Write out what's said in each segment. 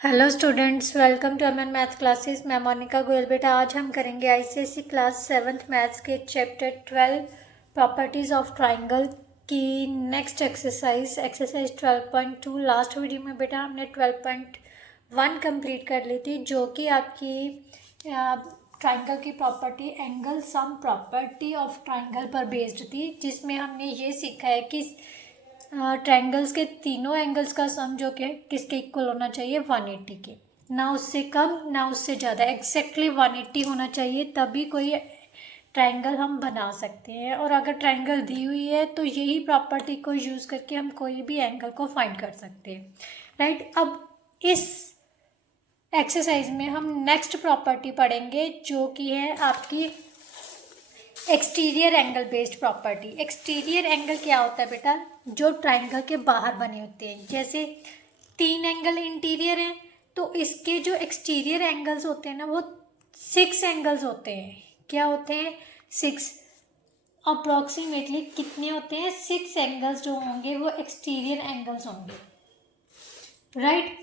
Hello students, welcome to Aman math classes. मैं मोनिका गोयल। बेटा आज हम करेंगे आईसीएसई क्लास 7th मैथ्स के चैप्टर 12 प्रॉपर्टीज़ ऑफ ट्राइंगल की नेक्स्ट एक्सरसाइज 12.2। लास्ट वीडियो में बेटा हमने 12.1 कंप्लीट कर ली थी, जो कि आपकी ट्राइंगल की property angle sum property of triangle पर बेस्ड थी, जिसमें हमने ये सीखा है कि ट्रायंगल्स के तीनों एंगल्स का सम जो कि किसके इक्वल होना चाहिए, 180 के, ना उससे कम ना उससे ज़्यादा, एग्जैक्टली 180 होना चाहिए, तभी कोई ट्रायंगल हम बना सकते हैं। और अगर ट्रायंगल दी हुई है तो यही प्रॉपर्टी को यूज़ करके हम कोई भी एंगल को फाइंड कर सकते हैं, राइट। अब इस एक्सरसाइज में हम नेक्स्ट प्रॉपर्टी पढ़ेंगे, जो कि है आपकी exterior angle based property. Exterior angle क्या होता है बेटा? जो ट्राइंगल के बाहर बने होते हैं। जैसे 3 एंगल इंटीरियर हैं, तो इसके जो एक्सटीरियर एंगल्स होते हैं ना, वो 6 एंगल्स होते हैं। क्या होते हैं? 6। अप्रॉक्सीमेटली कितने होते हैं? 6 एंगल्स जो होंगे वो एक्सटीरियर एंगल्स होंगे, राइट।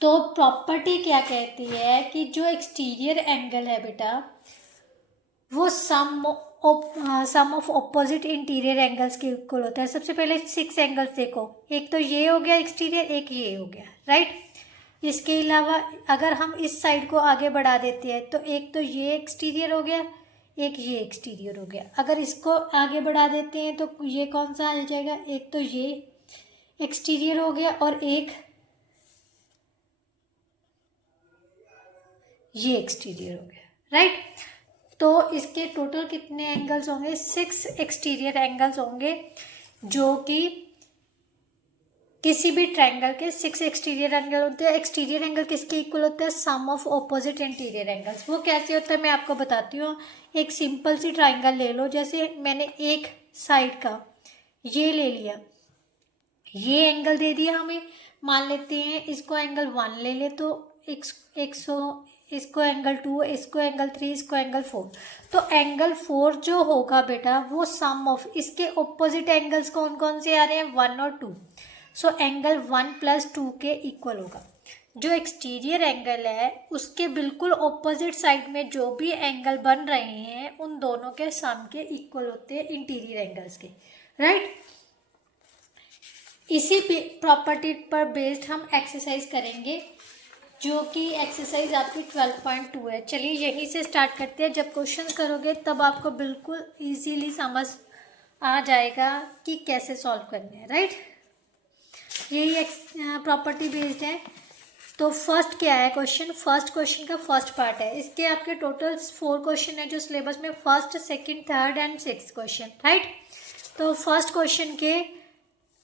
तो प्रॉपर्टी क्या कहती है कि जो एक्सटीरियर एंगल है बेटा, वो sum of opposite interior angles के इक्वल होता है। सबसे पहले 6 एंगल्स देखो, एक तो ये हो गया एक्सटीरियर, एक ये हो गया, राइट। इसके अलावा अगर हम इस साइड को आगे बढ़ा देते हैं तो एक तो ये एक्सटीरियर हो गया, एक ये एक्सटीरियर हो गया। अगर इसको आगे बढ़ा देते हैं तो ये कौन सा आ जाएगा? एक तो ये एक्सटीरियर हो गया और एक ये एक्सटीरियर हो गया, राइट। तो इसके टोटल कितने एंगल्स होंगे? 6 एक्सटीरियर एंगल्स होंगे, जो कि किसी भी ट्रायंगल के 6 एक्सटीरियर एंगल होते हैं। एक्सटीरियर एंगल किसके इक्वल होता है? Sum of opposite interior angles. वो कैसे होता है मैं आपको बताती हूँ। एक सिंपल सी ट्रायंगल ले लो, जैसे मैंने एक साइड का ये ले लिया, ये एंगल दे दिया हमें, मान लेते हैं इसको एंगल 1 ले ले, तो इसको एंगल 2, इसको एंगल 3, इसको एंगल 4। तो एंगल 4 जो होगा बेटा, वो सम ऑफ इसके ऑपोजिट एंगल्स कौन कौन से आ रहे हैं? 1 और 2। सो एंगल 1 + 2 के इक्वल होगा। जो एक्सटीरियर एंगल है उसके बिल्कुल ऑपोजिट साइड में जो भी एंगल बन रहे हैं, उन दोनों के सम के इक्वल होते हैं इंटीरियर एंगल्स के, राइट। इसी प्रॉपर्टी पर बेस्ड हम एक्सरसाइज करेंगे, जो कि एक्सरसाइज आपकी 12.2 है। चलिए यहीं से स्टार्ट करते हैं। जब क्वेश्चन करोगे तब आपको बिल्कुल इजीली समझ आ जाएगा कि कैसे सॉल्व करने हैं, राइट। यही प्रॉपर्टी बेस्ड है। तो फर्स्ट क्या है क्वेश्चन? फर्स्ट क्वेश्चन का फर्स्ट पार्ट है। इसके आपके टोटल 4 क्वेश्चन है जो सिलेबस में, first, second, third and 6th question, right. तो फर्स्ट क्वेश्चन के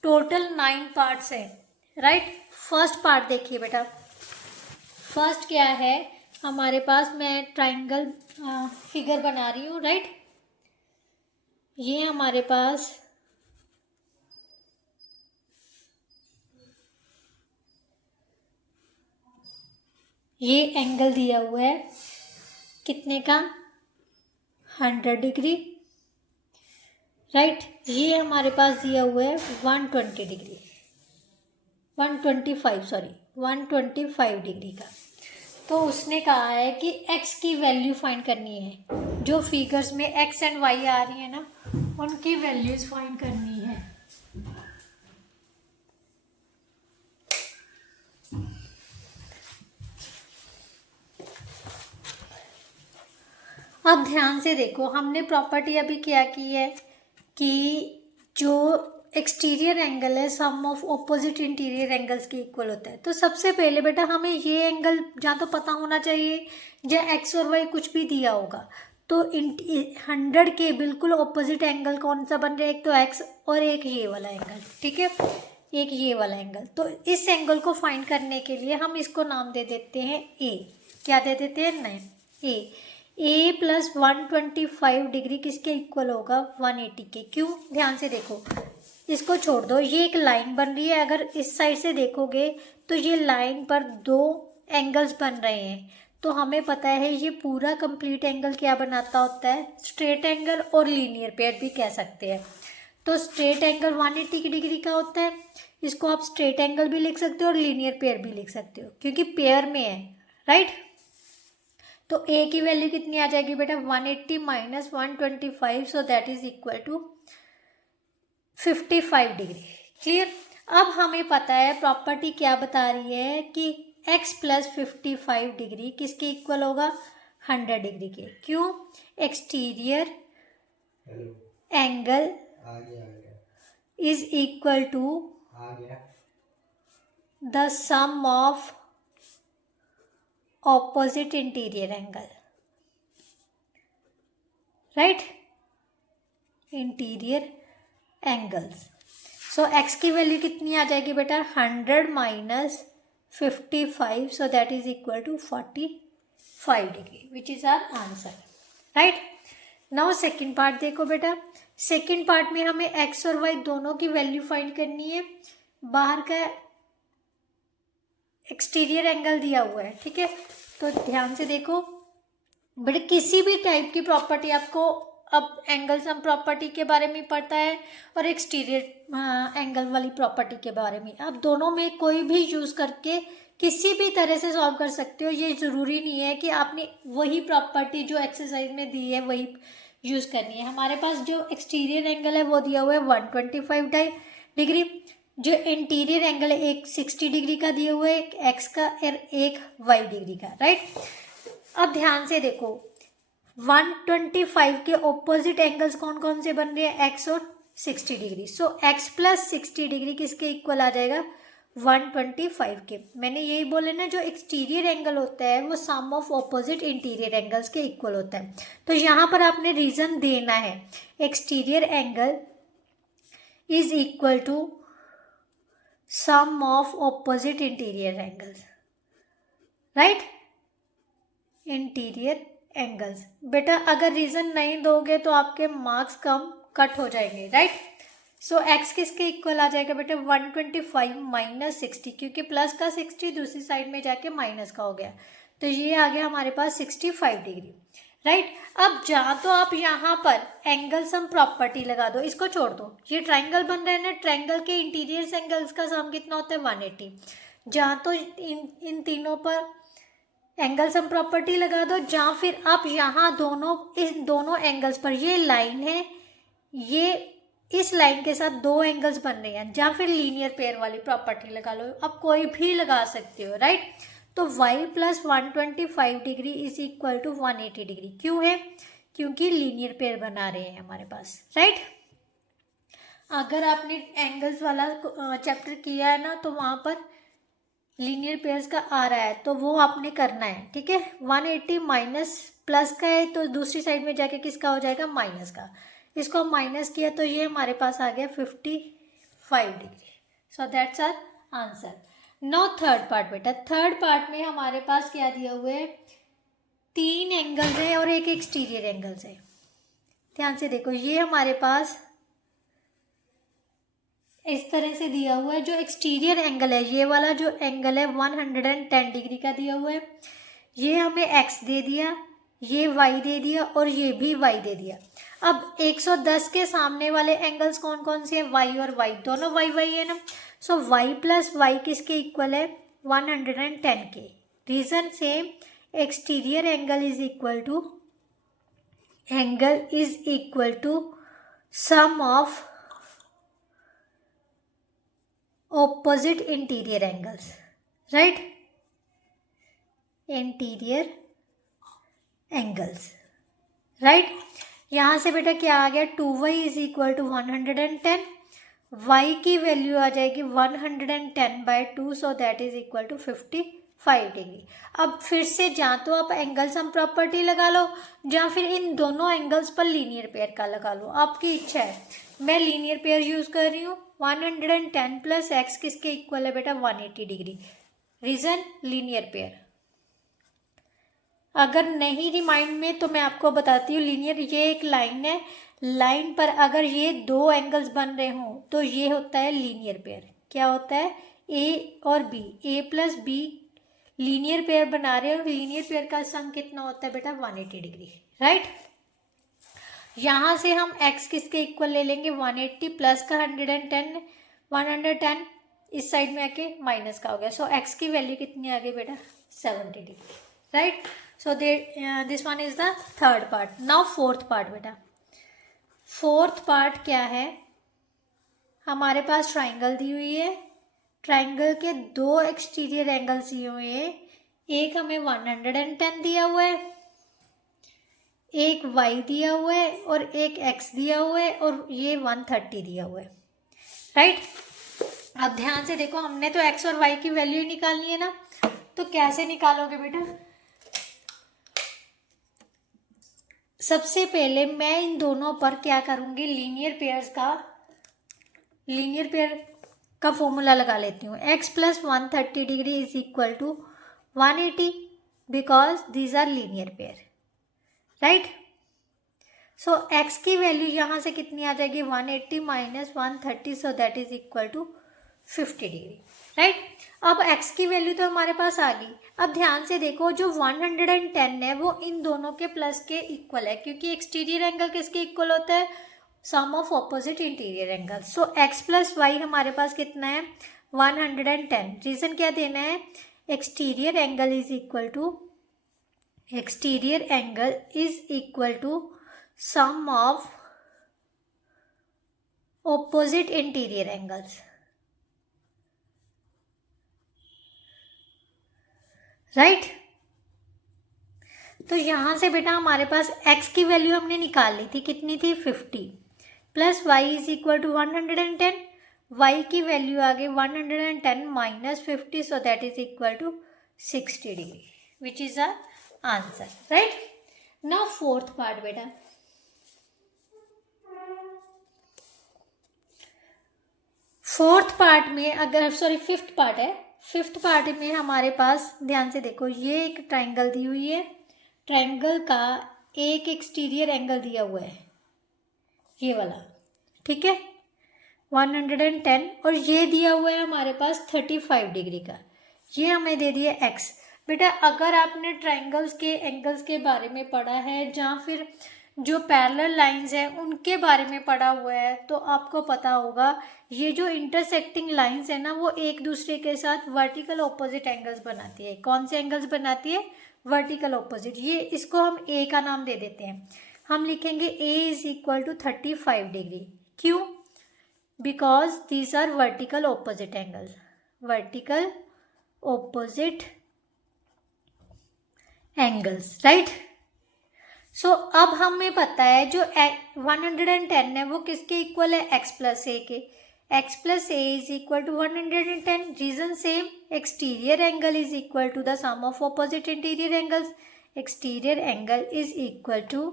टोटल 9 पार्ट्स हैं, राइट। फर्स्ट पार्ट देखिए बेटा। फर्स्ट क्या है हमारे पास? मैं ट्राइंगल फिगर बना रही हूँ, राइट। ये हमारे पास ये एंगल दिया हुआ है, कितने का? 100 डिग्री, राइट। ये हमारे पास दिया हुआ है 120 डिग्री, 125 डिग्री का। तो उसने कहा है कि x की वैल्यू फाइंड करनी है। जो फिगर्स में x एंड y आ रही है ना, उनकी वैल्यूज फाइंड करनी है। अब ध्यान से देखो, हमने प्रॉपर्टी अभी क्या की है कि जो एक्सटीरियर एंगल है sum of opposite interior angles के इक्वल होता है। तो सबसे पहले बेटा हमें ये एंगल या तो पता होना चाहिए या एक्स और वाई कुछ भी दिया होगा। तो 100 के बिल्कुल ऑपोजिट एंगल कौन सा बन रहा है? एक तो एक्स और एक ये वाला एंगल, ठीक है, एक ये वाला एंगल। तो इस एंगल को फाइंड करने के लिए हम इसको नाम दे देते हैं ए। क्या दे देते हैं? नहीं, ए प्लस 125 डिग्री किसके इक्वल होगा? 180 के। क्यों? ध्यान से देखो, इसको छोड़ दो, ये एक लाइन बन रही है। अगर इस साइड से देखोगे तो ये लाइन पर 2 एंगल्स बन रहे हैं। तो हमें पता है ये पूरा कंप्लीट एंगल क्या बनाता होता है? स्ट्रेट एंगल और लीनियर पेयर भी कह सकते हैं। तो स्ट्रेट एंगल 180 डिग्री का होता है। इसको आप स्ट्रेट एंगल भी लिख सकते हो और लीनियर पेयर भी लिख सकते हो क्योंकि पेयर में है, राइट। तो ए की वैल्यू कितनी आ जाएगी बेटा 180 minus 125, so that is equal to 55 degree. Clear. अब हमें पता है प्रॉपर्टी क्या बता रही है कि x प्लस 55 डिग्री किसके इक्वल होगा 100 डिग्री के। क्यों? Exterior angle is equal to the sum of opposite interior angle, right, interior angles. So x की वैल्यू कितनी आ जाएगी बेटा 100 minus 55, so that is equal to 45 degree, which is our answer, right. Now second part देखो बेटा। Second part में हमें x और y दोनों की वैल्यू फाइंड करनी है। बाहर का एक्सटीरियर एंगल दिया हुआ है, ठीक है। तो ध्यान से देखो बेटा, किसी भी टाइप की प्रॉपर्टी आपको अब एंगल सम प्रॉपर्टी के बारे में पढ़ता है और एक्सटीरियर एंगल वाली प्रॉपर्टी के बारे में, आप दोनों में कोई भी यूज़ करके किसी भी तरह से सॉल्व कर सकते हो। ये ज़रूरी नहीं है कि आपने वही प्रॉपर्टी जो एक्सरसाइज में दी है वही यूज़ करनी है। हमारे पास जो एक्सटीरियर एंगल है वो दिया हुआ है 125 डिग्री, जो इंटीरियर एंगल है एक 60 डिग्री का दिया हुआ है, एक एक्स का और एक वाई डिग्री का, राइट। अब ध्यान से देखो 125 के ऑपोजिट एंगल्स कौन कौन से बन रहे हैं, एक्स और 60 डिग्री। सो एक्स प्लस 60 डिग्री किसके इक्वल आ जाएगा 125 के। मैंने यही बोला ना, जो एक्सटीरियर एंगल होता है वो sum of opposite interior angles के इक्वल होता है। तो यहाँ पर आपने रीजन देना है, exterior angle is equal to sum of opposite interior angles, right, interior angles. बेटा अगर रीजन नहीं दोगे तो आपके मार्क्स कम कट हो जाएंगे, राइट। सो एक्स किसके इक्वल आ जाएगा बेटा 125 माइनस 60, क्योंकि प्लस का 60 दूसरी साइड में जाके माइनस का हो गया, तो ये आ गया हमारे पास 65 डिग्री, राइट। अब जहाँ तो आप यहाँ पर एंगल सम प्रॉपर्टी लगा दो, इसको छोड़ दो, ये ट्राइंगल बन रहा है ना, ट्राइंगल के इंटीरियर एंगल्स का सम कितना होता है 180। जहाँ तो इन तीनों पर एंगल सम प्रॉपर्टी लगा दो, जहाँ फिर आप यहाँ इन दोनों एंगल्स पर, ये लाइन है, ये इस लाइन के साथ दो एंगल्स बन रहे हैं, जहाँ फिर लीनियर पेयर वाली प्रॉपर्टी लगा लो, आप कोई भी लगा सकते हो, राइट। तो y plus 125 degree is equal to 180 degree. क्यों है? क्योंकि लीनियर पेयर बना रहे हैं हमारे पास, राइट। अगर आपने एंगल्स वाला चैप्टर किया है ना, तो वहाँ पर लीनियर पेयर्स का आ रहा है, तो वो आपने करना है, ठीक है। 180 माइनस प्लस का है, तो दूसरी साइड में जाके किसका हो जाएगा माइनस का। इसको माइनस किया तो ये हमारे पास आ गया 55 degree. So that's our answer. Now third part बेटा, थर्ड पार्ट में हमारे पास क्या दिया हुआ है, 3 एंगल्स है और एक एक्सटीरियर एंगल्स है। ध्यान से देखो, ये हमारे पास इस तरह से दिया हुआ है। जो एक्सटीरियर एंगल है, ये वाला जो एंगल है 110 डिग्री का दिया हुआ है, ये हमें x दे दिया, ये y दे दिया और ये भी y दे दिया। अब 110 के सामने वाले एंगल्स कौन कौन से हैं, y और y, दोनों y है ना। सो y प्लस y किसके इक्वल है 110 के। Reason same, exterior angle is equal to sum of opposite interior angles, right, interior angles, right. यहाँ से बेटा क्या आ गया 2y is equal to 110, y की वैल्यू आ जाएगी 110/2, so that is equal to 55 degree. अब फिर से जहाँ तो आप एंगल सम प्रॉपर्टी लगा लो, जहाँ फिर इन दोनों एंगल्स पर लीनियर पेयर का लगा लो, आपकी इच्छा है। मैं लीनियर पेयर यूज कर रही हूँ। 110 प्लस एक्स किसके इक्वल है बेटा 180 डिग्री। Reason linear pair. अगर नहीं रिमाइंड में तो मैं आपको बताती हूँ, लीनियर ये एक लाइन है, लाइन पर अगर ये दो एंगल्स बन रहे हों तो ये होता है लीनियर पेयर। क्या होता है, ए और B, A plus B linear pair बना रहे हैं और लीनियर पेयर का सम कितना होता है बेटा 180 डिग्री, राइट। यहाँ से हम x किसके इक्वल ले लेंगे, 180 प्लस का 110, 110 इस साइड में आके माइनस का हो गया. सो x की वैल्यू कितनी आ गई बेटा, 70 degree. Right. So this one is the third part. Now fourth part बेटा. फोर्थ पार्ट क्या है, हमारे पास ट्राइंगल दी हुई है. ट्राइंगल के दो एक्सटीरियर एंगल्स दिए हुए हैं. एक हमें 110 दिया हुआ है, एक y दिया हुआ है और एक x दिया हुआ है और ये 130 दिया हुआ है. राइट. अब ध्यान से देखो, हमने तो x और y की वैल्यू ही निकालनी है ना. तो कैसे निकालोगे बेटा, सबसे पहले मैं इन दोनों पर क्या करूँगी, लीनियर पेयर का फॉर्मूला लगा लेती हूँ. x plus 130 degree is equal to 180 because these are linear pair. Right. So x की वैल्यू यहाँ से कितनी आ जाएगी, 180 minus 130, so that is equal to 50 degree. Right. अब x की वैल्यू तो हमारे पास आ गई. अब ध्यान से देखो, जो 110 है वो इन दोनों के प्लस के इक्वल है, क्योंकि एक्सटीरियर एंगल किसके इक्वल होता है, sum of opposite interior angle. So x plus y हमारे पास कितना है, 110. रीजन क्या देना है, exterior angle is equal to sum of opposite interior angles. Right. तो यहां से बेटा हमारे पास x की वैल्यू हमने निकाल ली थी, कितनी थी, 50 plus y is equal to 110. y की वैल्यू आ गई 110 minus 50, so that is equal to 60 degree, which is our answer. Right. Now fourth part बेटा. फोर्थ पार्ट में अगर फिफ्थ पार्ट है. फिफ्थ पार्ट में हमारे पास ध्यान से देखो, ये एक ट्राइंगल दी हुई है. ट्राइंगल का एक एक्सटीरियर एंगल दिया हुआ है, ये वाला. ठीक है, 110. और ये दिया हुआ है हमारे पास 35 डिग्री का. ये हमें दे दिया x. बेटा अगर आपने ट्राइंगल्स के एंगल्स के बारे में पढ़ा है, या फिर जो पैरेलल लाइंस हैं उनके बारे में पढ़ा हुआ है, तो आपको पता होगा ये जो इंटरसेक्टिंग लाइंस है ना, वो एक दूसरे के साथ वर्टिकल ऑपोजिट एंगल्स बनाती है. कौन से एंगल्स बनाती है, वर्टिकल ऑपोजिट. ये इसको हम a का नाम दे देते हैं. हम लिखेंगे a is equal to 35 degree. क्यों, because these are vertical opposite angles. Vertical opposite angles. Right. So अब हमें पता है जो 110 है वो किसके इक्वल है, x प्लस ए के. x plus A is equal to 110. Reason same, exterior angle is equal to the sum of opposite interior angles. Exterior angle is equal to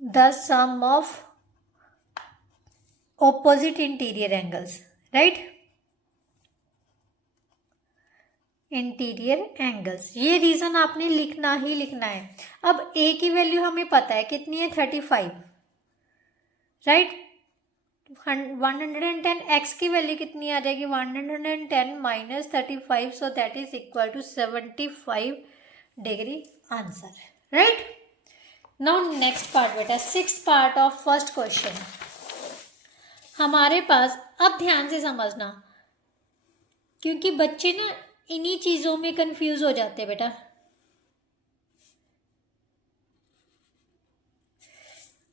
the sum of opposite interior angles. Right. Interior angles, ये reason आपने लिखना ही लिखना है. अब a की value हमें पता है कितनी है, 35. राइट. 110. x की वैल्यू कितनी आ जाएगी, 110 minus 35, so that is equal to 75 degree. Answer. Right. Now next part बेटा, sixth part of first question हमारे पास. अब ध्यान से समझना, क्योंकि बच्चे ना इन्हीं चीज़ों में कंफ्यूज हो जाते हैं बेटा.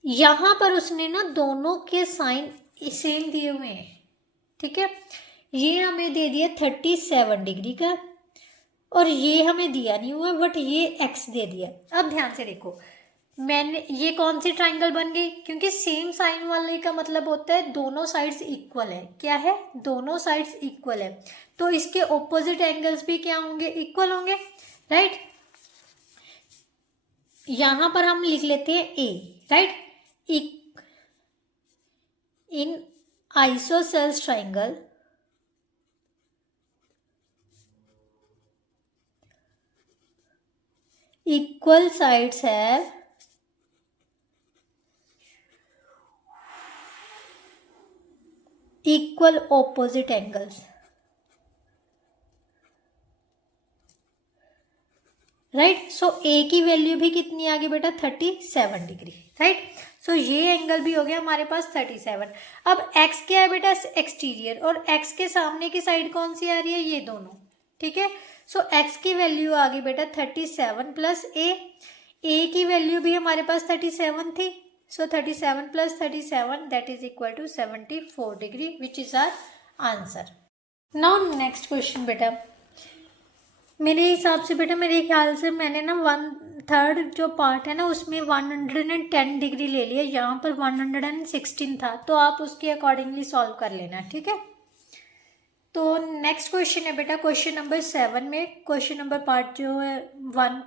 यहाँ पर उसने ना दोनों के साइन सेम दिए हुए हैं. ठीक है, ये हमें दे दिया 37 डिग्री का, और ये हमें दिया नहीं हुआ, बट ये x दे दिया. अब ध्यान से देखो, मैंने ये कौन सी ट्राइंगल बन गई, क्योंकि सेम साइन वाले का मतलब होता है दोनों साइड्स इक्वल है. क्या है, दोनों साइड्स इक्वल है, तो इसके ऑपोजिट एंगल्स भी क्या होंगे, इक्वल होंगे. राइट. यहां पर हम लिख लेते हैं a. Right. In isosceles triangle equal sides have equal opposite angles. Right. So a की वैल्यू भी कितनी आ गई बेटा 37 डिग्री, राइट। सो ये एंगल भी हो गया हमारे पास 37। अब एक्स क्या है बेटा एक्सटीरियर, और एक्स के सामने की साइड कौन सी आ रही है, ये दोनों, ठीक है। सो एक्स की वैल्यू आ गई बेटा 37 प्लस ए की वैल्यू भी हमारे पास 37 थी। So 37 plus 37 that is equal to 74 degree which is our answer. Now next question बेटा, मेरे हिसाब से बेटा, मेरे ख्याल से मैंने ना 1/3 जो पार्ट है ना उसमें 110 डिग्री ले लिया, यहाँ पर 116 था, तो आप उसके अकॉर्डिंगली सॉल्व कर लेना, ठीक है। तो नेक्स्ट क्वेश्चन है बेटा क्वेश्चन नंबर 7 में, क्वेश्चन नंबर पार्ट जो है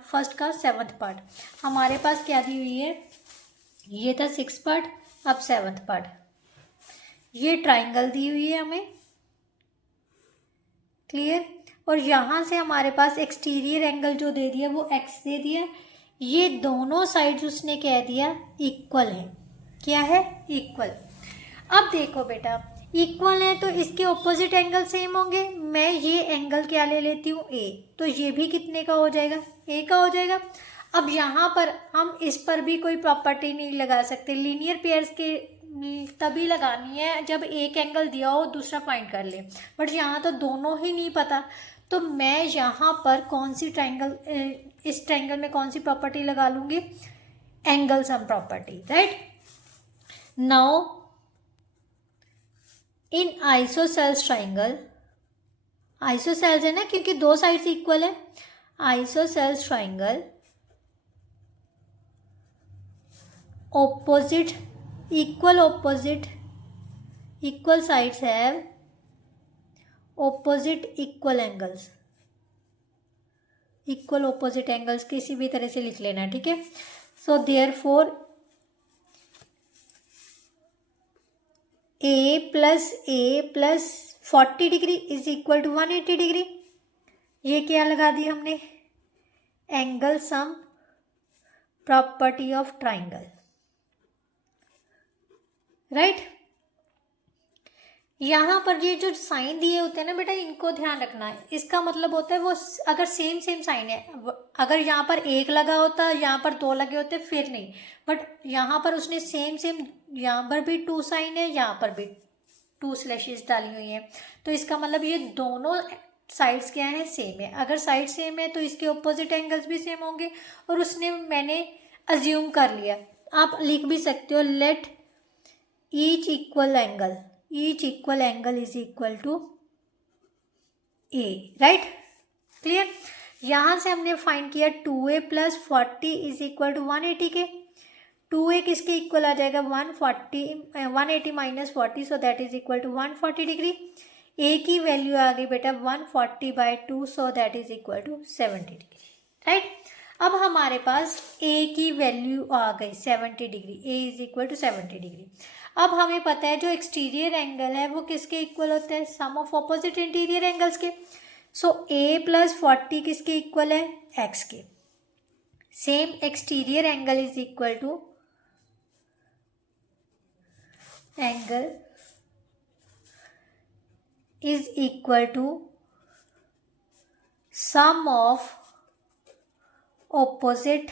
फर्स्ट का 7th पार्ट हमारे पास क्या दी हुई है, ये था 6 पार्ट, अब 7th पार्ट। ये ट्राइंगल दी हुई है हमें, क्लियर, और यहाँ से हमारे पास एक्सटीरियर एंगल जो दे दिया वो एक्स दे दिया, ये दोनों साइड्स उसने कह दिया इक्वल है, क्या है इक्वल। अब देखो बेटा इक्वल है तो इसके ऑपोजिट एंगल सेम होंगे, मैं ये एंगल क्या ले लेती हूँ ए, तो ये भी कितने का हो जाएगा, ए का हो जाएगा। अब यहाँ पर हम इस पर भी कोई प्रॉपर्टी नहीं लगा सकते, लीनियर पेयर्स के तभी लगानी है जब एक एंगल दिया हो दूसरा फाइंड कर ले, बट यहाँ तो दोनों ही नहीं पता, तो मैं यहाँ पर कौन सी ट्राइंगल, इस ट्राइंगल में कौन सी प्रॉपर्टी लगा लूँगी, angle sum property, right. Now in isosceles triangle, isosceles है ना क्योंकि दो साइड्स इक्वल है, isosceles triangle opposite equal sides have opposite equal angles, equal opposite angles किसी भी तरह से लिख लेना, ठीक है। So therefore a plus 40 degree is equal to 180 degree, ये क्या लगा दी हमने, angle sum property of triangle, right. यहाँ पर ये जो साइन दिए होते हैं ना बेटा, इनको ध्यान रखना है, इसका मतलब होता है वो अगर सेम साइन है, अगर यहाँ पर एक लगा होता, यहाँ पर दो लगे होते फिर नहीं, बट यहाँ पर उसने सेम यहाँ पर भी 2 साइन है, यहाँ पर भी 2 स्लैशेस डाली हुई हैं, तो इसका मतलब ये दोनों साइड्स क्या है सेम है। अगर साइड सेम है तो इसके ऑपोजिट एंगल्स भी सेम होंगे, और उसने मैंने अज्यूम कर लिया, आप लिख भी सकते हो let each equal angle is equal to A, right, clear. यहाँ से हमने फाइंड किया 2a plus 40 is equal to 180 के, 2a किसके इक्वल आ जाएगा 180 minus 40, so that is equal to 140 degree. a की वैल्यू आ गई बेटा 140/2, so that is equal to 70 degree, right. अब हमारे पास a की वैल्यू आ गई 70 degree, a is equal to 70 degree. अब हमें पता है जो एक्सटीरियर एंगल है वो किसके इक्वल होते हैं, सम ऑफ ऑपोजिट इंटीरियर एंगल्स के। सो a प्लस 40 किसके इक्वल है, x के। Same exterior angle is equal to angle is equal to sum of opposite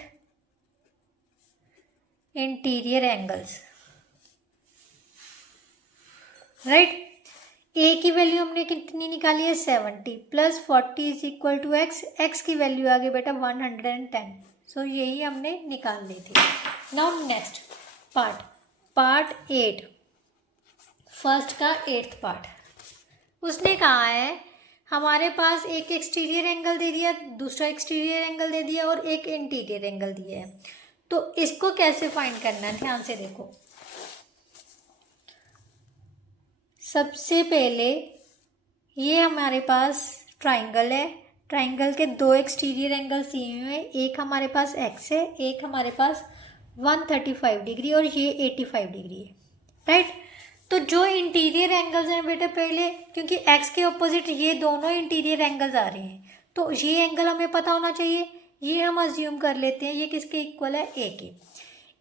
interior angles, right. a की वैल्यू हमने कितनी निकाली है 70 plus 40 is equal to x की वैल्यू आ गई बेटा 110, सो यही हमने निकाल ली थी। नाउ नेक्स्ट पार्ट 8, फर्स्ट का 8th पार्ट, उसने कहा है हमारे पास एक एक्सटीरियर एंगल दे दिया, दूसरा एक्सटीरियर एंगल दे दिया और एक इंटीरियर एंगल दिया है, तो इसको कैसे फाइंड करना है, ध्यान से देखो। सबसे पहले ये हमारे पास ट्राइंगल है, ट्राइंगल के 2 एक्सटीरियर एंगल्स दिए हुए हैं, एक हमारे पास x है, एक हमारे पास 135 डिग्री और ये 85 डिग्री है, राइट। तो जो इंटीरियर एंगल्स हैं बेटा, पहले क्योंकि x के ऑपोजिट ये दोनों इंटीरियर एंगल्स आ रहे हैं, तो ये एंगल हमें पता होना चाहिए, ये हम अज्यूम कर लेते हैं ये किसके इक्वल है, a के।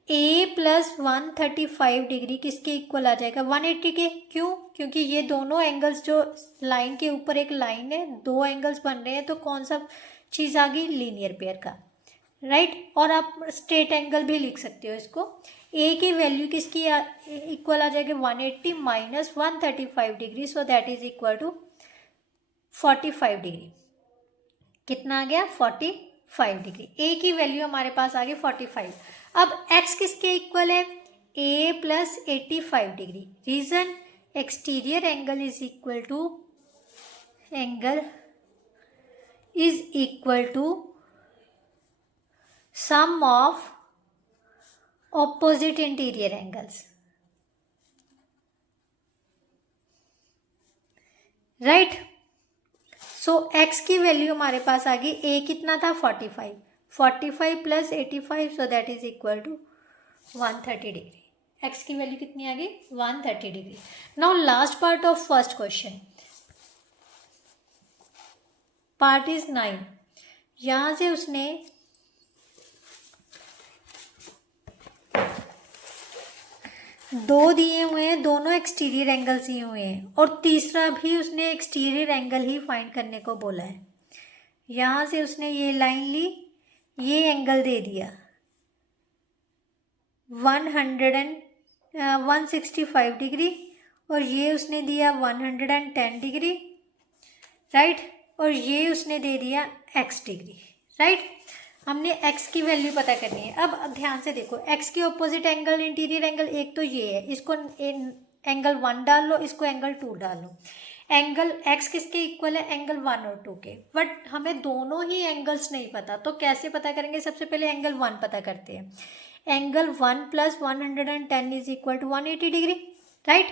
a प्लस 135 डिग्री किसके इक्वल आ जाएगा 180 के, क्यों, क्योंकि ये दोनों एंगल्स जो लाइन के ऊपर एक लाइन है, 2 एंगल्स बन रहे हैं, तो कौन सा चीज़ आ गई, लीनियर पेयर का, राइट। और आप स्ट्रेट एंगल भी लिख सकते हो इसको। ए की वैल्यू किसकी इक्वल आ जाएगी 180 minus 135 degree, so that is equal to 45 degree. कितना आ गया 45 डिग्री। ए की वैल्यू हमारे पास आ गई 45। अब एक्स किसके इक्वल है a plus 85 degree. Reason exterior angle is equal to sum of opposite interior angles, right. So x की वैल्यू हमारे पास आ गई a कितना था 45 plus 85, so that is equal to 130 degree. x की वैल्यू कितनी आ गई 130 degree. Now last part of first question, part is 9। यहां से उसने दो दिए हुए हैं, दोनों एक्सटीरियर एंगल्स दिए हुए हैं, और तीसरा भी उसने एक्सटीरियर एंगल ही फाइंड करने को बोला है। यहाँ से उसने ये लाइन ली, ये एंगल दे दिया 165 डिग्री, और ये उसने दिया 110 डिग्री, राइट। और ये उसने दे दिया x डिग्री, राइट। हमने x की वैल्यू पता करनी है। अब ध्यान से देखो, x के ऑपोजिट एंगल इंटीरियर एंगल एक तो ये है, इसको एंगल 1 डाल लो, इसको एंगल 2 डाल लो। एंगल x किसके इक्वल है एंगल 1 और 2 के, बट हमें दोनों ही एंगल्स नहीं पता, तो कैसे पता करेंगे। सबसे पहले एंगल 1 पता करते हैं। Angle 1 plus 110 is equal to 180 degree, right.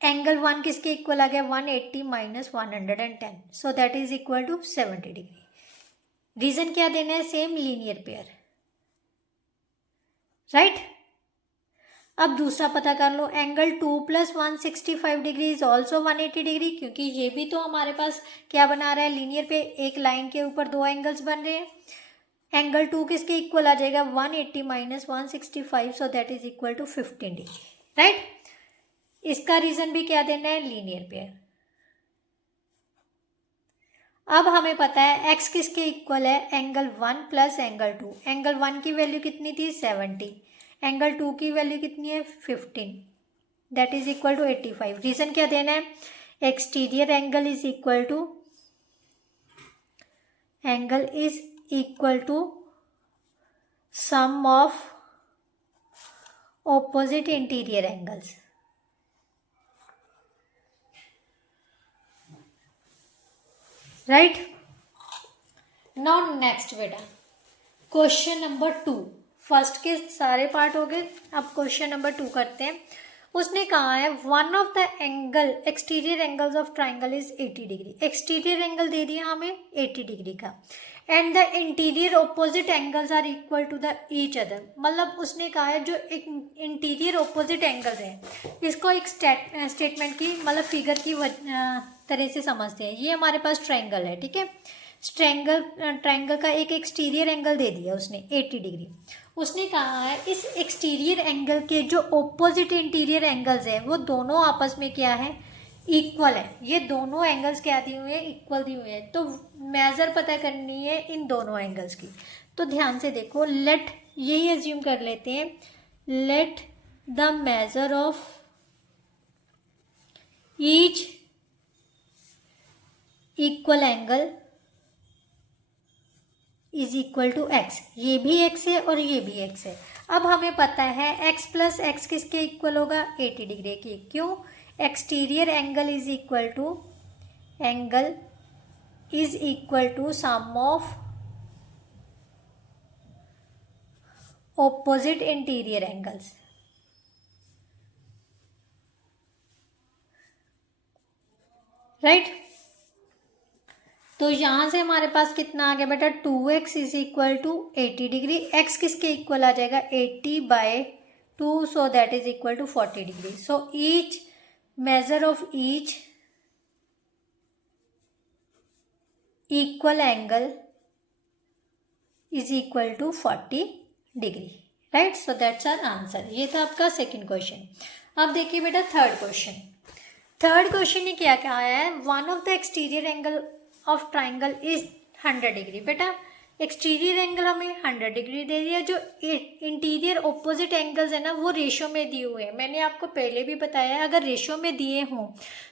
Angle 1 किसके इक्वल आ गया 180 minus 110, so that is equal to 70 degree. Reason क्या देना है, सेम लीनियर पेयर, राइट। अब दूसरा पता कर लो, angle 2 plus 165 degree is also 180 degree, क्योंकि ये भी तो हमारे पास क्या बना रहा है लीनियर पे, एक लाइन के ऊपर दो एंगल्स बन रहे हैं। एंगल 2 किसके इक्वल आ जाएगा 180 minus 165, so that is equal to 15 degree, right. इसका रीजन भी क्या देना है लीनियर पेयर। अब हमें पता है x किसके इक्वल है एंगल 1 प्लस एंगल 2। एंगल 1 की वैल्यू कितनी थी 70, एंगल 2 की वैल्यू कितनी है 15, that is equal to 85। Reason क्या देना है, exterior angle is equal to sum of opposite interior angles, right. Now next बेटा क्वेश्चन नंबर 2। फर्स्ट के सारे पार्ट हो गए, अब क्वेश्चन नंबर 2 करते हैं। उसने कहा है one of the angle exterior angles of triangle is 80 degree. Exterior angle दे दिया हमें 80 डिग्री का, and the interior opposite angles are equal to the each other. मतलब उसने कहा है जो एक इंटीरियर ऑपोजिट एंगल्स है, इसको एक स्टेटमेंट की मतलब फिगर की तरह से समझते हैं। ये हमारे पास ट्राइंगल है, ठीक है। ट्राइंगल का एक एक्सटीरियर एंगल दे दिया उसने 80 डिग्री। उसने कहा है इस एक्सटीरियर एंगल के जो ऑपोजिट इंटीरियर एंगल्स हैं वो दोनों आपस में क्या है इक्वल है। ये दोनों एंगल्स क्या दिए हुए हैं इक्वल दिए हुए हैं, तो मेजर पता करनी है इन दोनों एंगल्स की। तो ध्यान से देखो, लेट यही एज्यूम कर लेते हैं, let the measure of each equal angle is equal to x. ये भी एक्स है और ये भी एक्स है। अब हमें पता है एक्स प्लस एक्स किसके इक्वल होगा 80 डिग्री की। क्यों, exterior angle is equal to sum of opposite interior angles, right. तो यहाँ से हमारे पास कितना आ गया बेटा 2x is equal to 80 degree. x किसके इक्वल आ जाएगा 80/2, so that is equal to 40 degree. So each measure of each equal angle is equal to 40 degree, right. So that's our answer. ये था आपका सेकेंड क्वेश्चन। अब देखिए बेटा third question ने क्या कहा है, one of the exterior angle of triangle is 100 degree. बेटा एक्सटीरियर एंगल हमें 100 डिग्री दे दिया, जो इंटीरियर ऑपोजिट एंगल्स है ना वो रेशो में दिए हुए हैं। मैंने आपको पहले भी बताया है अगर रेशो में दिए हों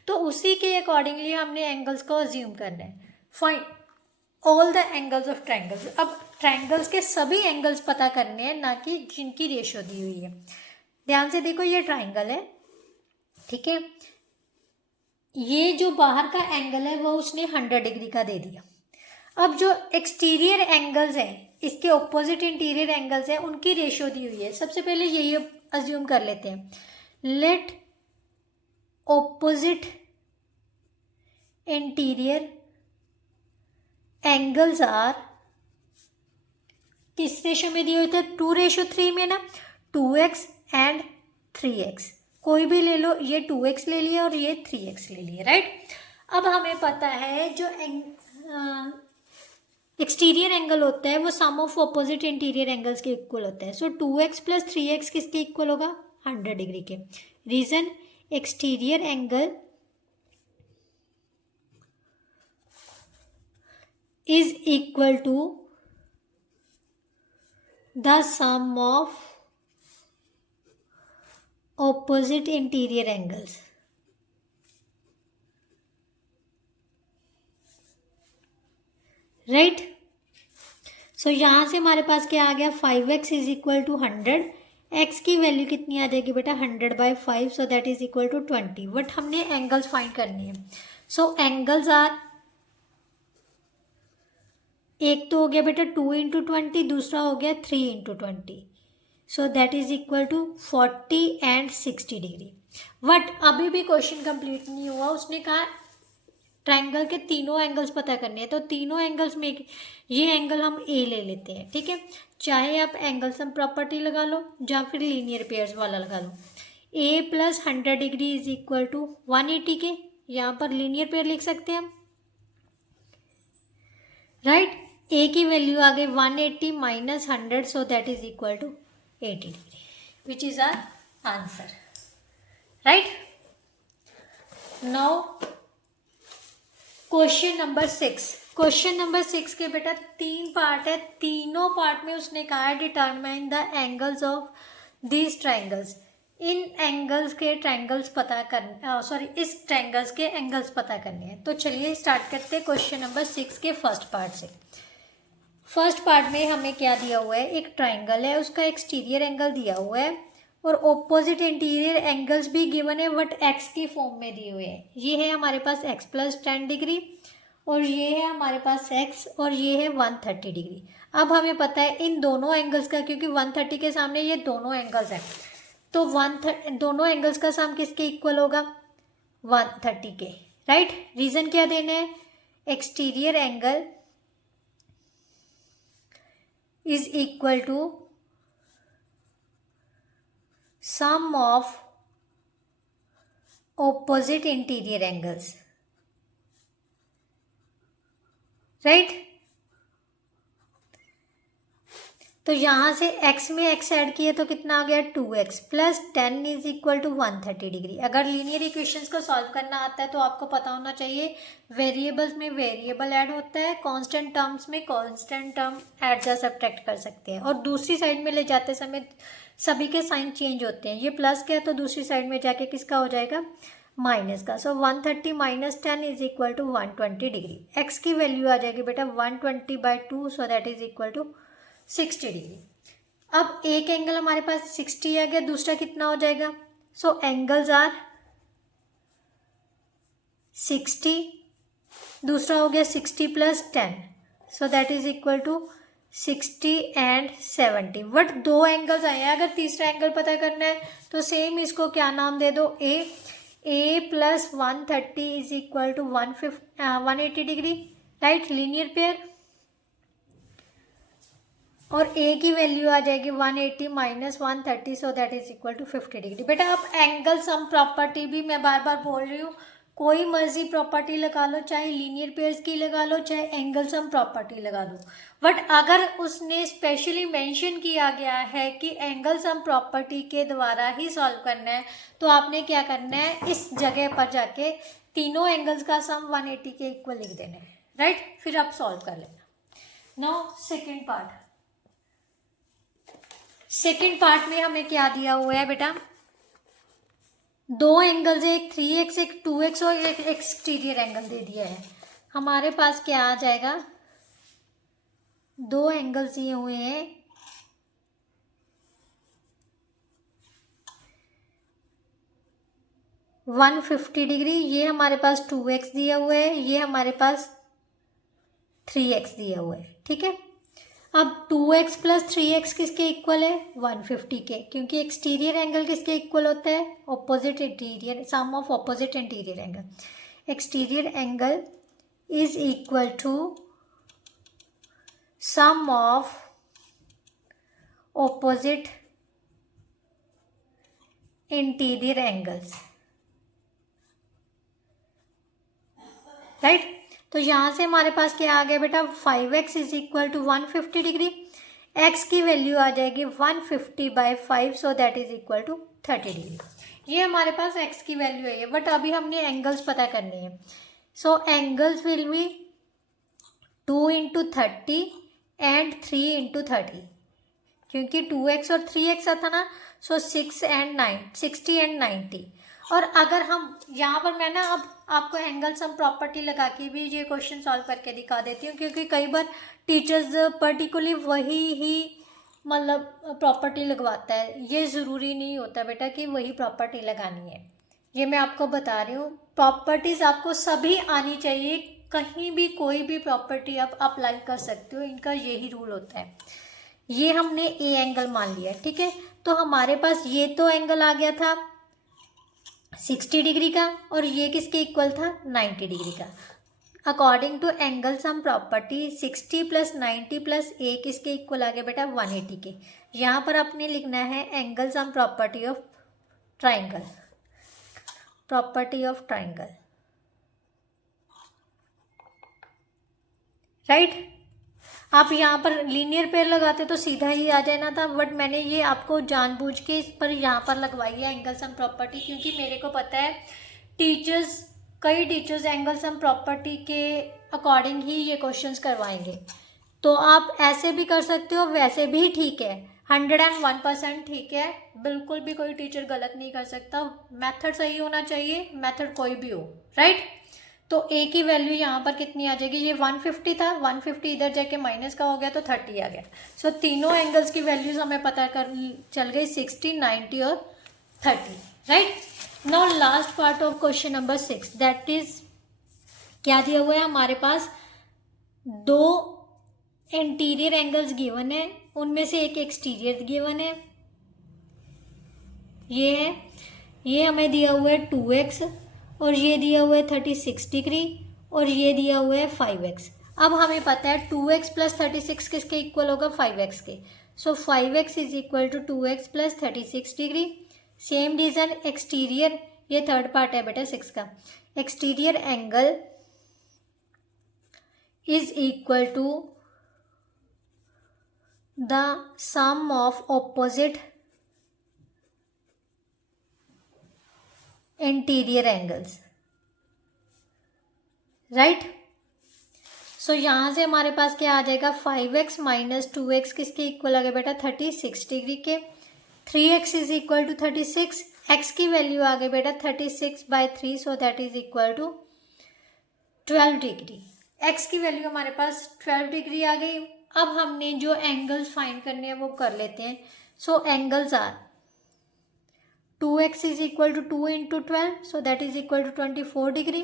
तो उसी के अकॉर्डिंगली हमने एंगल्स को अज्यूम करना है। Find all the angles of triangles. अब ट्राइंगल्स के सभी एंगल्स पता करने हैं, ना कि जिनकी रेशो दी हुई है। ध्यान से देखो, ये ट्राइंगल है, ठीक है, ये जो बाहर का एंगल है वो उसने 100 डिग्री का दे दिया। अब जो एक्सटीरियर एंगल्स हैं, इसके ऑपोजिट इंटीरियर एंगल्स हैं, उनकी रेशो दी हुई है। सबसे पहले यही अज्यूम कर लेते हैं, let opposite interior angles are, किस रेशो में दिए हुए थे, 2:3 में ना, 2x एंड 3x। कोई भी ले लो, ये 2x ले लिया और ये 3x ले लिया, राइट। अब हमें पता है जो एक्सटीरियर एंगल होता है वो sum of opposite interior angles के इक्वल होता है। सो 2x प्लस 3x किसके इक्वल होगा, 100 डिग्री के। Reason, exterior angle is equal to the sum of opposite interior angles, right. So यहाँ से हमारे पास क्या आ गया, 5x is equal to 100। x की वैल्यू कितनी आ जाएगी बेटा, 100/5, so that is equal to 20। But हमने एंगल्स फाइंड करने हैं। सो एंगल्स आर, एक तो हो गया बेटा 2 × 20, दूसरा हो गया 3 × 20, so that is equal to 40 and 60 degree. But अभी भी क्वेश्चन कंप्लीट नहीं हुआ। उसने कहा ट्राइंगल के तीनों एंगल्स पता करने हैं, तो तीनों एंगल्स में ये एंगल हम ए ले लेते हैं, ठीक है। चाहे आप एंगल सम प्रॉपर्टी लगा लो या फिर लीनियर पेयर्स वाला लगा लो। A plus 100 degree is equal to 180 के, यहाँ पर लीनियर पेयर लिख सकते हैं हम, राइट। ए की वैल्यू आ गई 180 minus 100, so that is equal to 80 degree, which is our answer, right. Now question number 6। Question number 6 के बेटा 3 पार्ट है, तीनों पार्ट में उसने कहा है determine the angles of these triangles. In angles के ट्राइंगल्स पता करने, इस ट्राइंगल्स के एंगल्स पता करने हैं। तो चलिए स्टार्ट करते हैं क्वेश्चन नंबर 6 के फर्स्ट पार्ट से। फर्स्ट पार्ट में हमें क्या दिया हुआ है, एक ट्राइंगल है, उसका एक्सटीरियर एंगल दिया हुआ है और ऑपोजिट इंटीरियर एंगल्स भी गिवन है, बट एक्स की फॉर्म में दिए हुए हैं। ये है हमारे पास x प्लस 10 डिग्री और ये है हमारे पास x और ये है 130 डिग्री। अब हमें पता है इन दोनों एंगल्स का, क्योंकि 130 के सामने ये दोनों एंगल्स हैं, तो दोनों एंगल्स का सम किसके इक्वल होगा, 130 के, राइट। रीजन क्या देना है, exterior angle is equal to sum of opposite interior angles, right। तो यहाँ से x में x ऐड किया तो कितना आ गया, 2x plus 10 is equal to 130 degree. अगर लीनियर इक्वेशंस को सॉल्व करना आता है तो आपको पता होना चाहिए वेरिएबल्स में वेरिएबल ऐड होता है, कांस्टेंट टर्म्स में कांस्टेंट टर्म ऐड या सब्ट्रैक्ट कर सकते हैं, और दूसरी साइड में ले जाते समय सभी के साइन चेंज होते हैं। ये प्लस का है तो दूसरी साइड में जाके किसका हो जाएगा, माइनस का। So 130 minus 10 is equal to 120 degree. X की वैल्यू आ जाएगी बेटा 120/2, so that is equal to 60 degree. अब एक एंगल हमारे पास 60 आ गया, दूसरा कितना हो जाएगा, सो एंगल्स आर 60, दूसरा हो गया 60 plus 10, so that is equal to 60 and 70। But दो एंगल्स आए हैं, अगर तीसरा एंगल पता करना है तो सेम इसको क्या नाम दे दो, a plus 130 is equal to 180 degree, right, linear pair. और ए की वैल्यू आ जाएगी 180 minus 130, so that is equal to 50 degree. बेटा अब एंगल सम प्रॉपर्टी भी मैं बार बार बोल रही हूँ, कोई मर्जी प्रॉपर्टी लगा लो, चाहे लीनियर पेयर्स की लगा लो, चाहे एंगल सम प्रॉपर्टी लगा लो, बट अगर उसने स्पेशली मेंशन किया गया है कि एंगल सम प्रॉपर्टी के द्वारा ही सॉल्व करना है, तो आपने क्या करना है, इस जगह पर जाके तीनों एंगल्स का सम 180 के इक्वल लिख देना है, राइट। फिर आप सॉल्व कर लेना। नाउ सेकेंड पार्ट में हमें क्या दिया हुआ है बेटा, दो एंगल्स है, एक 3x एक 2x और एक एक्सटीरियर एंगल दे दिया है। हमारे पास क्या आ जाएगा, दो एंगल्स दिए हुए हैं, वन 50 डिग्री, ये हमारे पास 2x दिया हुआ है, ये हमारे पास 3x दिया हुआ है। ठीक है, अब 2x प्लस 3x किसके इक्वल है, 150 के, क्योंकि एक्सटीरियर एंगल किसके इक्वल होता है, opposite interior, sum of opposite interior angle. Exterior angle is equal to sum of opposite interior angles, right. तो यहाँ से हमारे पास क्या आ गया बेटा, 5x is equal to 150 degree, x की वैल्यू आ जाएगी 150/5, so that is equal to 30 degree. ये हमारे पास x की वैल्यू है, बट अभी हमने एंगल्स पता करने हैं। So angles will be 2 × 30 and 3 × 30, क्योंकि 2x और 3x था ना, सो 60 एंड 90। और अगर हम यहाँ पर, मैं ना अब आपको एंगल सम प्रॉपर्टी लगा के भी ये क्वेश्चन सॉल्व करके दिखा देती हूँ, क्योंकि कई बार टीचर्स पर्टिकुलरली वही ही मतलब प्रॉपर्टी लगवाता है। ये ज़रूरी नहीं होता बेटा कि वही प्रॉपर्टी लगानी है, ये मैं आपको बता रही हूँ। प्रॉपर्टीज़ आपको सभी आनी चाहिए, कहीं भी कोई भी प्रॉपर्टी आप अप्लाई कर सकते हो, इनका यही रूल होता है। ये हमने ए एंगल मान लिया, ठीक है। तो हमारे पास ये तो एंगल आ गया था 60 डिग्री का, और ये किसके इक्वल था, 90 डिग्री का। According to angle sum property 60 + 90 + a किसके इक्वल आ गया बेटा, 180 के। यहाँ पर आपने लिखना है angle sum property of triangle, right. आप यहाँ पर लीनियर पेयर लगाते तो सीधा ही आ जाना था, बट मैंने ये आपको जानबूझ के इस पर यहाँ पर लगवाई है एंगल सम प्रॉपर्टी, क्योंकि मेरे को पता है कई टीचर्स एंगल सम प्रॉपर्टी के अकॉर्डिंग ही ये क्वेश्चंस करवाएंगे। तो आप ऐसे भी कर सकते हो, वैसे भी ठीक है, 101% ठीक है, बिल्कुल भी कोई टीचर गलत नहीं कर सकता। मेथड सही होना चाहिए, मेथड कोई भी हो, राइट। तो ए की वैल्यू यहाँ पर कितनी आ जाएगी, ये 150 था, 150 इधर जाके माइनस का हो गया तो 30 आ गया। सो तीनों एंगल्स की वैल्यूज हमें पता कर चल गई, 60, 90 और 30, right. Now last part of question number 6, that is क्या दिया हुआ है हमारे पास, दो इंटीरियर एंगल्स गिवन है, उनमें से एक एक्सटीरियर गिवन है, ये है, ये हमें दिया हुआ है 2x, और ये दिया हुआ है 36 डिग्री, और ये दिया हुआ है 5x। अब हमें पता है 2x + 36 किसके इक्वल होगा, 5x के। So 5x is equal to 2x + 36 degree. Same reason exterior, ये थर्ड पार्ट है बेटा 6 का, exterior angle is equal to the sum of opposite interior angles, right. So यहाँ से हमारे पास क्या आ जाएगा, 5x - 2x किसके इक्वल आ गया बेटा, 36 डिग्री के। 3x is equal to 36, x की वैल्यू आ गई बेटा 36/3, so that is equal to 12 degree. x की वैल्यू हमारे पास 12 डिग्री आ गई। अब हमने जो एंगल्स फाइंड करने हैं वो कर लेते हैं। So angles are 2x is equal to 2 × 12, so that is equal to 24 degree.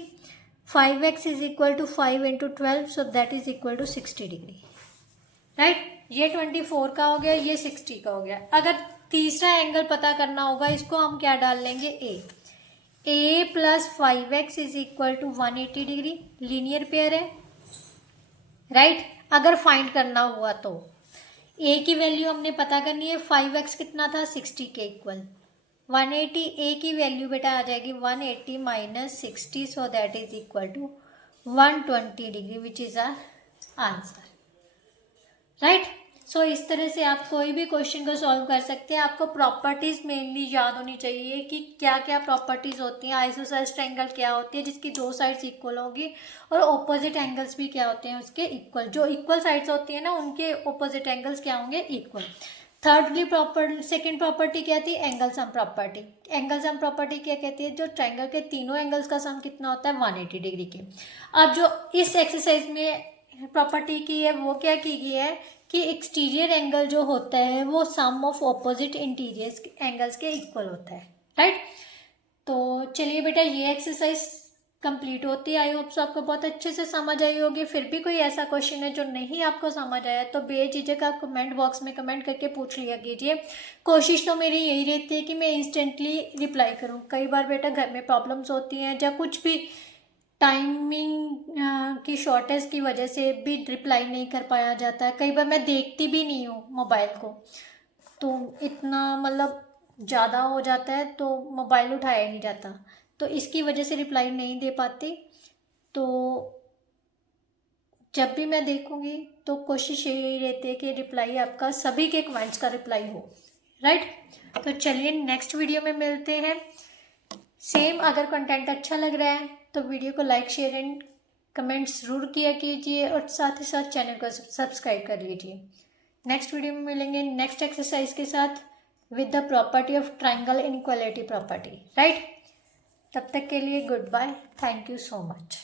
5x is equal to 5 × 12, so that is equal to 60 degree, right. ये 24 का हो गया, ये 60 का हो गया। अगर तीसरा एंगल पता करना होगा, इसको हम क्या डाल लेंगे, a + 5x is equal to 180 degree, linear pair है, राइट। अगर फाइंड करना हुआ तो a की वैल्यू हमने पता करनी है, 5x कितना था, 60 के इक्वल। 180, a की वैल्यू बेटा आ जाएगी 180 - 60, so that is equal to 120 degree, which is our answer, right. So इस तरह से आप कोई भी क्वेश्चन को सॉल्व कर सकते हैं। आपको प्रॉपर्टीज़ मेनली याद होनी चाहिए कि क्या क्या प्रॉपर्टीज़ होती हैं। आइसोसेलेस ट्रायंगल क्या होती है जिसकी दो साइड्स इक्वल होगी, और ऑपोजिट एंगल्स भी क्या होते हैं उसके इक्वल। जो इक्वल साइड्स होती है ना उनके ऑपोजिट एंगल्स क्या होंगे, इक्वल। थर्डली सेकेंड प्रॉपर्टी क्या थी, angle sum property. Angle sum property क्या कहती है, जो ट्रायंगल के तीनों एंगल्स का सम कितना होता है, 180 डिग्री के। अब जो इस एक्सरसाइज में प्रॉपर्टी की है वो क्या की गई है कि एक्सटीरियर एंगल जो होता है वो sum of opposite interior angles के इक्वल होता है, राइट। तो चलिए बेटा ये एक्सरसाइज कंप्लीट होती है। आई होप सो आपको बहुत अच्छे से समझ आई होगी। फिर भी कोई ऐसा क्वेश्चन है जो नहीं आपको समझ आया तो बेझिझक आप कमेंट बॉक्स में कमेंट करके पूछ लिया कीजिए। कोशिश तो मेरी यही रहती है कि मैं इंस्टेंटली रिप्लाई करूं। कई बार बेटा घर में प्रॉब्लम्स होती हैं या कुछ भी टाइमिंग की शॉर्टेज की वजह से भी रिप्लाई नहीं कर पाया जाता है। कई बार मैं देखती भी नहीं हूँ मोबाइल को, तो इतना मतलब ज़्यादा हो जाता है तो मोबाइल उठाया नहीं जाता, तो इसकी वजह से रिप्लाई नहीं दे पाती। तो जब भी मैं देखूँगी तो कोशिश यही रहती है कि रिप्लाई आपका सभी के कमेंट्स का रिप्लाई हो, राइट। तो चलिए नेक्स्ट वीडियो में मिलते हैं। सेम अगर कंटेंट अच्छा लग रहा है तो वीडियो को लाइक शेयर एंड कमेंट ज़रूर किया कीजिए, और साथ ही साथ चैनल को सब्सक्राइब कर लीजिए। नेक्स्ट वीडियो में मिलेंगे नेक्स्ट एक्सरसाइज के साथ with the property of triangle inequality property, right. तब तक के लिए goodbye, thank you so much.